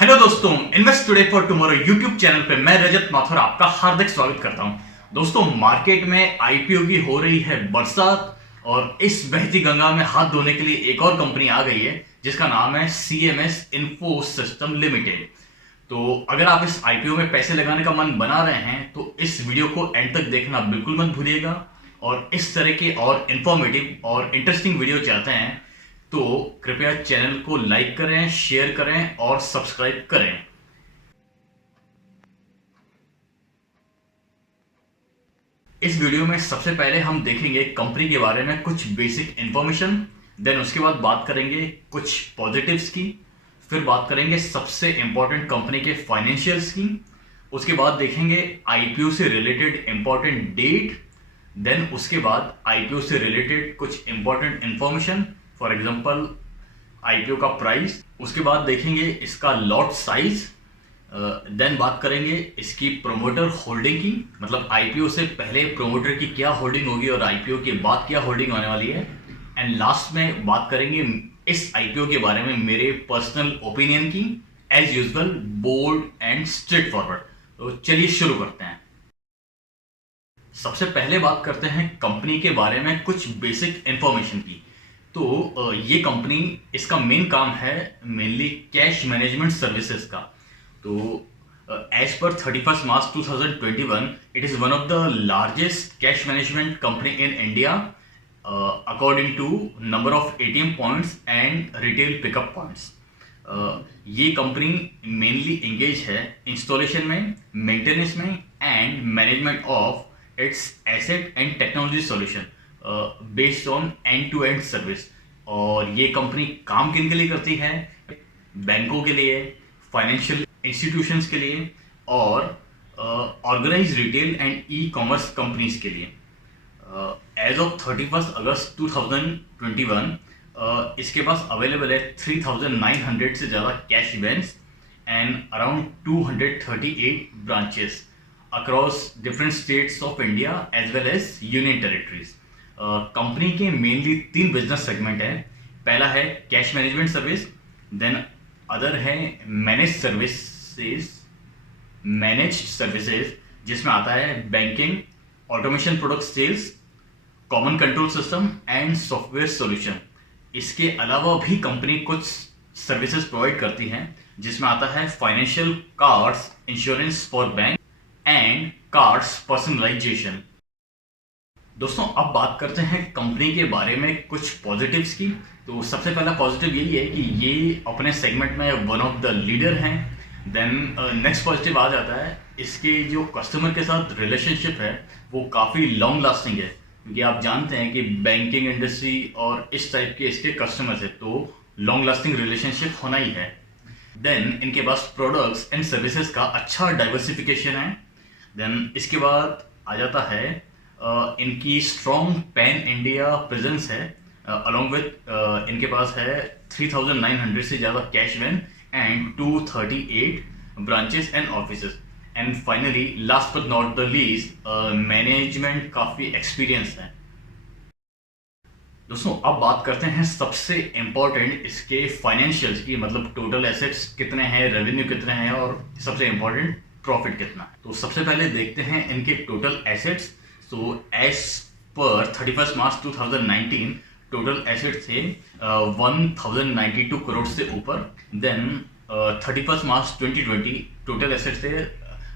Hello दोस्तों, invest today for tomorrow YouTube channel पे मैं रजत माथुर आपका हार्दिक स्वागत करता हूं। दोस्तों, मार्केट में आईपीओ की हो रही है बरसात और इस बहती गंगा में हाथ धोने के लिए एक और कंपनी आ गई है जिसका नाम है सीएमएस इन्फो सिस्टम लिमिटेड। तो अगर आप इस आईपीओ में पैसे लगाने का मन बना रहे हैं तो इस वीडियो को एंड तक देखना बिल्कुल मत भूलिएगा। और इस तरह के और इंफॉर्मेटिव और इंटरेस्टिंग वीडियो चाहते हैं तो कृपया चैनल को लाइक करें, शेयर करें और सब्सक्राइब करें। इस वीडियो में सबसे पहले हम देखेंगे कंपनी के बारे में कुछ बेसिक इंफॉर्मेशन, देन उसके बाद बात करेंगे कुछ पॉजिटिव्स की, फिर बात करेंगे सबसे इंपॉर्टेंट कंपनी के फाइनेंशियल्स की, उसके बाद देखेंगे आईपीओ से रिलेटेड इंपॉर्टेंट डेट, देन उसके बाद आईपीओ से रिलेटेड कुछ important information, for example IPO का प्राइस, उसके बाद देखेंगे इसका लॉट साइज, देन बात करेंगे इसकी प्रोमोटर होल्डिंग की, मतलब आईपीओ से पहले प्रोमोटर की क्या होल्डिंग होगी और आईपीओ के बाद क्या होल्डिंग होने वाली है, एंड लास्ट में बात करेंगे इस आईपीओ के बारे में मेरे पर्सनल ओपिनियन की, as usual bold and straightforward. तो चलिए शुरू करते हैं। सबसे पहले बात करते हैं कंपनी के बारे में कुछ बेसिक इंफॉर्मेशन की। तो ये कंपनी, इसका मेन काम है मेनली कैश मैनेजमेंट सर्विसेज का। तो एज पर 31 March 2021 it is one of the largest cash management company in India according to number of ATM points and retail pickup points. ये कंपनी मेनली एंगेज है installation में, maintenance में and management of its asset and technology solution based on end to end service. और ये company काम किन के लिए करती है? बैंकों के लिए, फाइनेंशियल इंस्टीट्यूशंस के लिए और organise retail and e commerce companies के लिए। एज ऑफ 31 अगस्त 2021 इसके पास अवेलेबल है 3900 से ज़्यादा cash events and around 238 branches across different states of India as well as union territories. Company के मेनली 3 बिजनेस सेगमेंट हैं। पहला है cash management service, then other है मैनेज्ड सर्विसेज जिसमें आता है banking, automation product sales, common control system and software solution. इसके अलावा भी कंपनी कुछ सर्विसेज प्रोवाइड करती हैं जिसमें आता है financial cards, insurance for bank and cards personalisation. दोस्तों, अब बात करते हैं कंपनी के बारे में कुछ पॉजिटिव्स की। तो सबसे पहला पॉजिटिव यही है कि ये अपने सेगमेंट में वन ऑफ द लीडर हैं। देन नेक्स्ट पॉजिटिव आ जाता है इसके जो कस्टमर के साथ रिलेशनशिप है वो काफ़ी लॉन्ग लास्टिंग है, क्योंकि आप जानते हैं कि बैंकिंग इंडस्ट्री और इस टाइप के इसके कस्टमर्स है तो लॉन्ग लास्टिंग रिलेशनशिप होना ही है। देन इनके पास प्रोडक्ट्स एंड सर्विसेज का अच्छा डाइवर्सिफिकेशन है। देन इसके बाद आ जाता है इनकी स्ट्रॉन्ग पैन इंडिया प्रेजेंस है, अलॉन्ग विथ इनके पास है 3900 से ज़्यादा cash van and 238 branches and offices. And finally last but not the least, management काफ़ी एक्सपीरियंस है। दोस्तों, अब बात करते हैं सबसे इंपॉर्टेंट इसके फाइनेंशियल्स की, मतलब टोटल एसेट्स कितने हैं, रेवेन्यू कितने हैं और सबसे इंपॉर्टेंट प्रॉफिट कितना है। तो सबसे पहले देखते हैं इनके टोटल एसेट्स। तो एज पर 31 मार्च 2019 टोटल एसेट्स थे 1092 करोड़ से ऊपर। देन 31 मार्च 2020 टोटल एसेट्स थे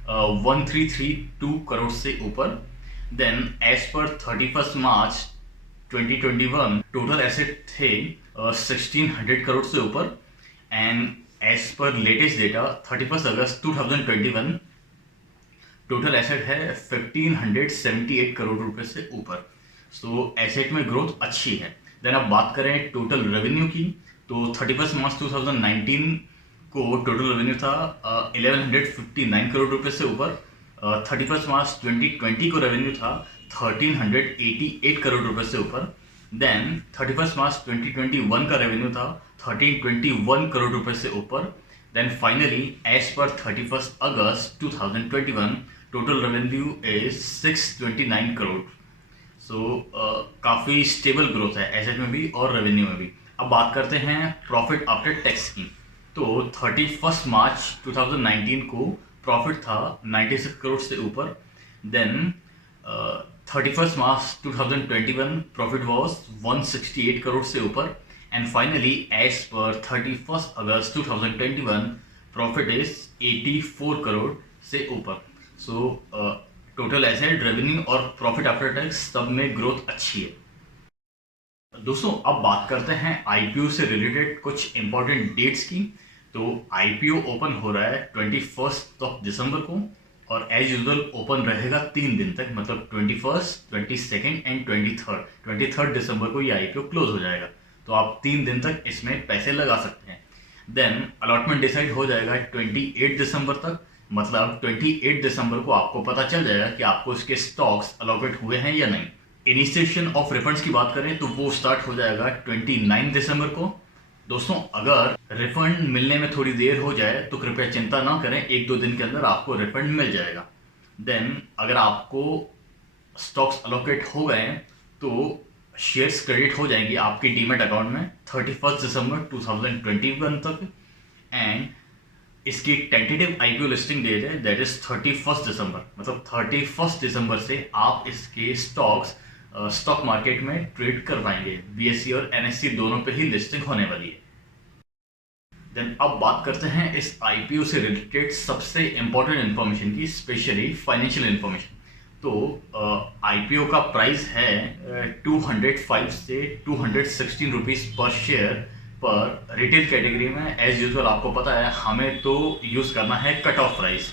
1332 करोड़ से ऊपर। Then as per 31 March 2021 total asset थे 1600 करोड़ से ऊपर। And as per latest data 31 August 2021 total asset है 1578 करोड़ रुपए से ऊपर। सो एसेट में ग्रोथ अच्छी है। देन अब बात करें टोटल रेवेन्यू की, तो 31 मार्च 2019 को टोटल रेवेन्यू था 1159 करोड़ रुपए से ऊपर। 31 मार्च 2020 को रेवेन्यू था 1388 करोड़ रुपए से ऊपर। देन 31 मार्च 2021 का रेवेन्यू था 1321 करोड़ रुपए से ऊपर। देन फाइनली एज पर 31 August 2021 total revenue is 629 crore. So काफ़ी स्टेबल ग्रोथ है एसेट में भी और रेवेन्यू में भी। अब बात करते हैं प्रॉफिट आफ्टर टैक्स की। तो 31 मार्च 2019 को प्रॉफिट था 96 करोड़ से ऊपर। Then 31 March 2021 profit was 168 crore से ऊपर। एंड फाइनली एज पर 31 अगस्त 2021 प्रॉफिट इज 84 करोड़ से ऊपर। सो टोटल एसेट, रेवेन्यू और प्रॉफिट आफ्टर टैक्स सब में ग्रोथ अच्छी है। दोस्तों अब बात करते हैं आईपीओ से रिलेटेड कुछ इंपॉर्टेंट डेट्स की। तो आईपीओ ओपन हो रहा है 21 दिसंबर को और एज यूजुअल ओपन रहेगा 3 दिन तक, मतलब 21, 22 एंड 23 दिसंबर को ये आईपीओ क्लोज हो जाएगा। तो आप 3 दिन तक इसमें पैसे लगा सकते हैं। देन अलॉटमेंट डिसाइड हो जाएगा 28 दिसंबर तक, मतलब 28 दिसंबर को आपको पता चल जाएगा कि आपको इसके स्टॉक्स अलॉकेट हुए हैं या नहीं। इनिशिएशन ऑफ रिफंड्स की बात करें तो वो स्टार्ट हो जाएगा 29 दिसंबर को। दोस्तों अगर रिफंड मिलने में थोड़ी देर हो जाए तो कृपया चिंता ना करें, 1-2 दिन के अंदर आपको रिफंड मिल जाएगा। देन अगर आपको स्टॉक्स अलोकेट हो गए तो शेयर्स क्रेडिट हो जाएंगी आपके डीमेट अकाउंट में 31 दिसंबर 2021 तक। एंड इसकी टेंटेटिव आईपीओ लिस्टिंग डेट है दैट इज 31 दिसंबर, मतलब 31 दिसंबर से आप इसके स्टॉक्स स्टॉक मार्केट में ट्रेड कर पाएंगे। बीएससी और एनएससी दोनों पे ही लिस्टिंग होने वाली है। देन अब बात करते हैं इस आईपीओ से रिलेटेड सबसे इंपॉर्टेंट इन्फॉर्मेशन की, स्पेशली फाइनेंशियल इन्फॉर्मेशन। तो आईपीओ का प्राइस है 205 से 216 रुपीज़ पर शेयर पर रिटेल कैटेगरी में। एज यूजुअल आपको पता है हमें तो यूज़ करना है cut off price.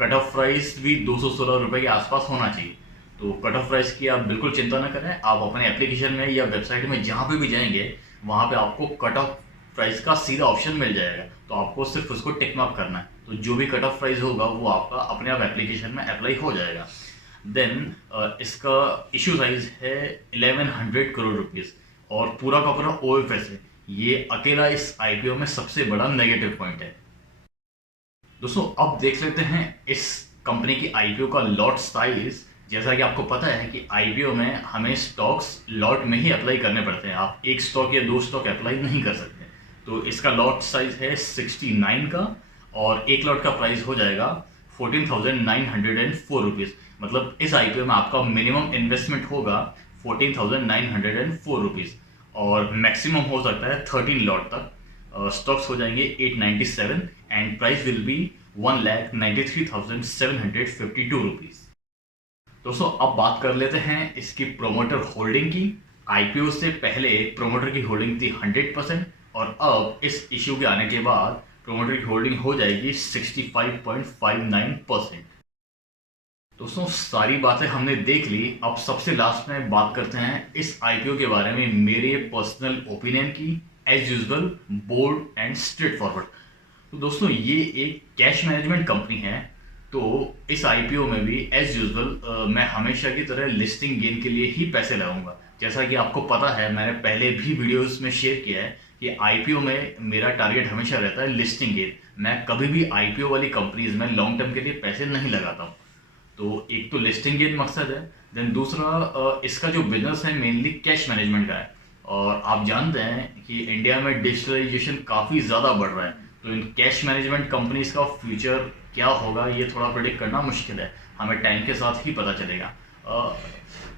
Cut off price भी 216 रुपये के आसपास होना चाहिए। तो कट ऑफ प्राइस की आप बिल्कुल चिंता ना करें, आप अपने एप्लीकेशन में या वेबसाइट में जहाँ पे भी जाएंगे वहाँ पे आपको कट ऑफ प्राइस का सीधा ऑप्शन मिल जाएगा। तो आपको सिर्फ उसको टिक मार्क करना है, तो जो भी कट ऑफ प्राइस होगा वो आपका अपने आप एप्लीकेशन में अप्लाई हो जाएगा। देन इसका इशू साइज है 1100 करोड़ रुपीज़ और पूरा का पूरा ओएफएस है। ये अकेला इस आईपीओ में सबसे बड़ा नेगेटिव पॉइंट है। दोस्तों अब देख लेते हैं इस कंपनी की आईपीओ का लॉट साइज। जैसा कि आपको पता है कि आईपीओ में हमें स्टॉक्स लॉट में ही अप्लाई करने पड़ते हैं, आप एक स्टॉक या 2 स्टॉक अप्लाई नहीं कर सकते। तो इसका लॉट साइज है 69 का और एक लॉट का प्राइस हो जाएगा 14,904 रुपीज़। मतलब इस आईपीओ में आपका मिनिमम इन्वेस्टमेंट होगा 14,904 रुपीज़ और मैक्सिमम हो सकता है 13 लॉट तक। स्टॉक्स हो जाएंगे 897 and price will be 1,93,752 rupees. दोस्तों अब बात कर लेते हैं इसकी प्रोमोटर होल्डिंग की। आईपीओ से पहले प्रोमोटर की होल्डिंग थी 100% और अब इस इश्यू के आने के बाद प्रोमोटर की होल्डिंग हो जाएगी 65.59%। दोस्तों सारी बातें हमने देख ली, अब सबसे लास्ट में बात करते हैं इस आईपीओ के बारे में मेरे पर्सनल ओपिनियन की, as usual bold and straightforward. तो दोस्तों ये एक कैश मैनेजमेंट कंपनी है, तो इस आईपीओ में भी एज यूजुअल मैं हमेशा की तरह लिस्टिंग गेन के लिए ही पैसे लगाऊंगा। जैसा कि आपको पता है, मैंने पहले भी वीडियोस में शेयर किया है कि आईपीओ में मेरा टारगेट हमेशा रहता है लिस्टिंग गेन। मैं कभी भी आईपीओ वाली कंपनीज में लॉन्ग टर्म के लिए पैसे नहीं लगाता हूँ। तो एक तो लिस्टिंग गेन मकसद है, देन दूसरा इसका जो बिजनेस है मेनली कैश मैनेजमेंट का है। और आप जानते हैं कि इंडिया में डिजिटलाइजेशन काफ़ी ज़्यादा बढ़ रहा है, तो इन कैश मैनेजमेंट कंपनीज का फ्यूचर क्या होगा ये थोड़ा प्रेडिक्ट करना मुश्किल है, हमें टाइम के साथ ही पता चलेगा।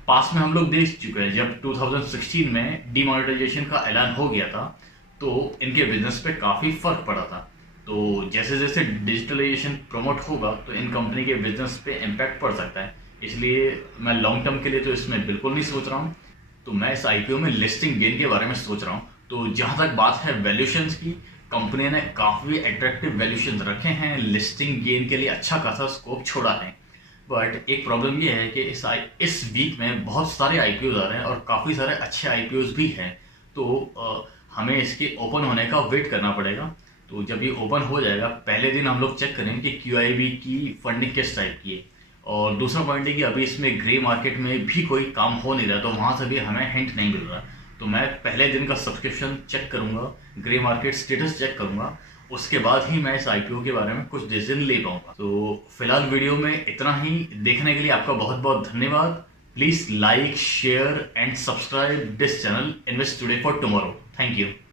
पास में हम लोग देख चुके हैं, जब 2016 में डीमोनेटाइजेशन का ऐलान हो गया था तो इनके बिजनेस पे काफ़ी फ़र्क पड़ा था। तो जैसे जैसे डिजिटलाइजेशन प्रमोट होगा तो इन कंपनी के बिजनेस पे इम्पैक्ट पड़ सकता है, इसलिए मैं लॉन्ग टर्म के लिए तो इसमें बिल्कुल नहीं सोच रहा हूँ। तो मैं इस आईपीओ में लिस्टिंग गेन के बारे में सोच रहा हूँ। तो जहाँ तक बात है वैल्यूशंस की, कंपनी ने काफ़ी अट्रैक्टिव वैल्यूशन रखे हैं, लिस्टिंग गेन के लिए अच्छा खासा स्कोप छोड़ा है। बट एक प्रॉब्लम ये है कि इस वीक में बहुत सारे आईपीओज आ रहे हैं और काफ़ी सारे अच्छे आईपीओज भी हैं। तो हमें इसके ओपन होने का वेट करना पड़ेगा। तो जब ये ओपन हो जाएगा पहले दिन हम लोग चेक करेंगे कि क्यूआईबी की फंडिंग किस टाइप की है। और दूसरा पॉइंट है कि अभी इसमें ग्रे मार्केट में भी कोई काम हो नहीं रहा, तो वहाँ से भी हमें हिंट नहीं मिल रहा। तो मैं पहले दिन का सब्सक्रिप्शन चेक करूँगा, ग्रे मार्केट स्टेटस चेक करूँगा, उसके बाद ही मैं इस आईपीओ के बारे में कुछ डिसीजन ले पाऊँगा। तो फिलहाल वीडियो में इतना ही। देखने के लिए आपका बहुत बहुत धन्यवाद। Please like, share and subscribe this channel invest today for tomorrow. Thank you.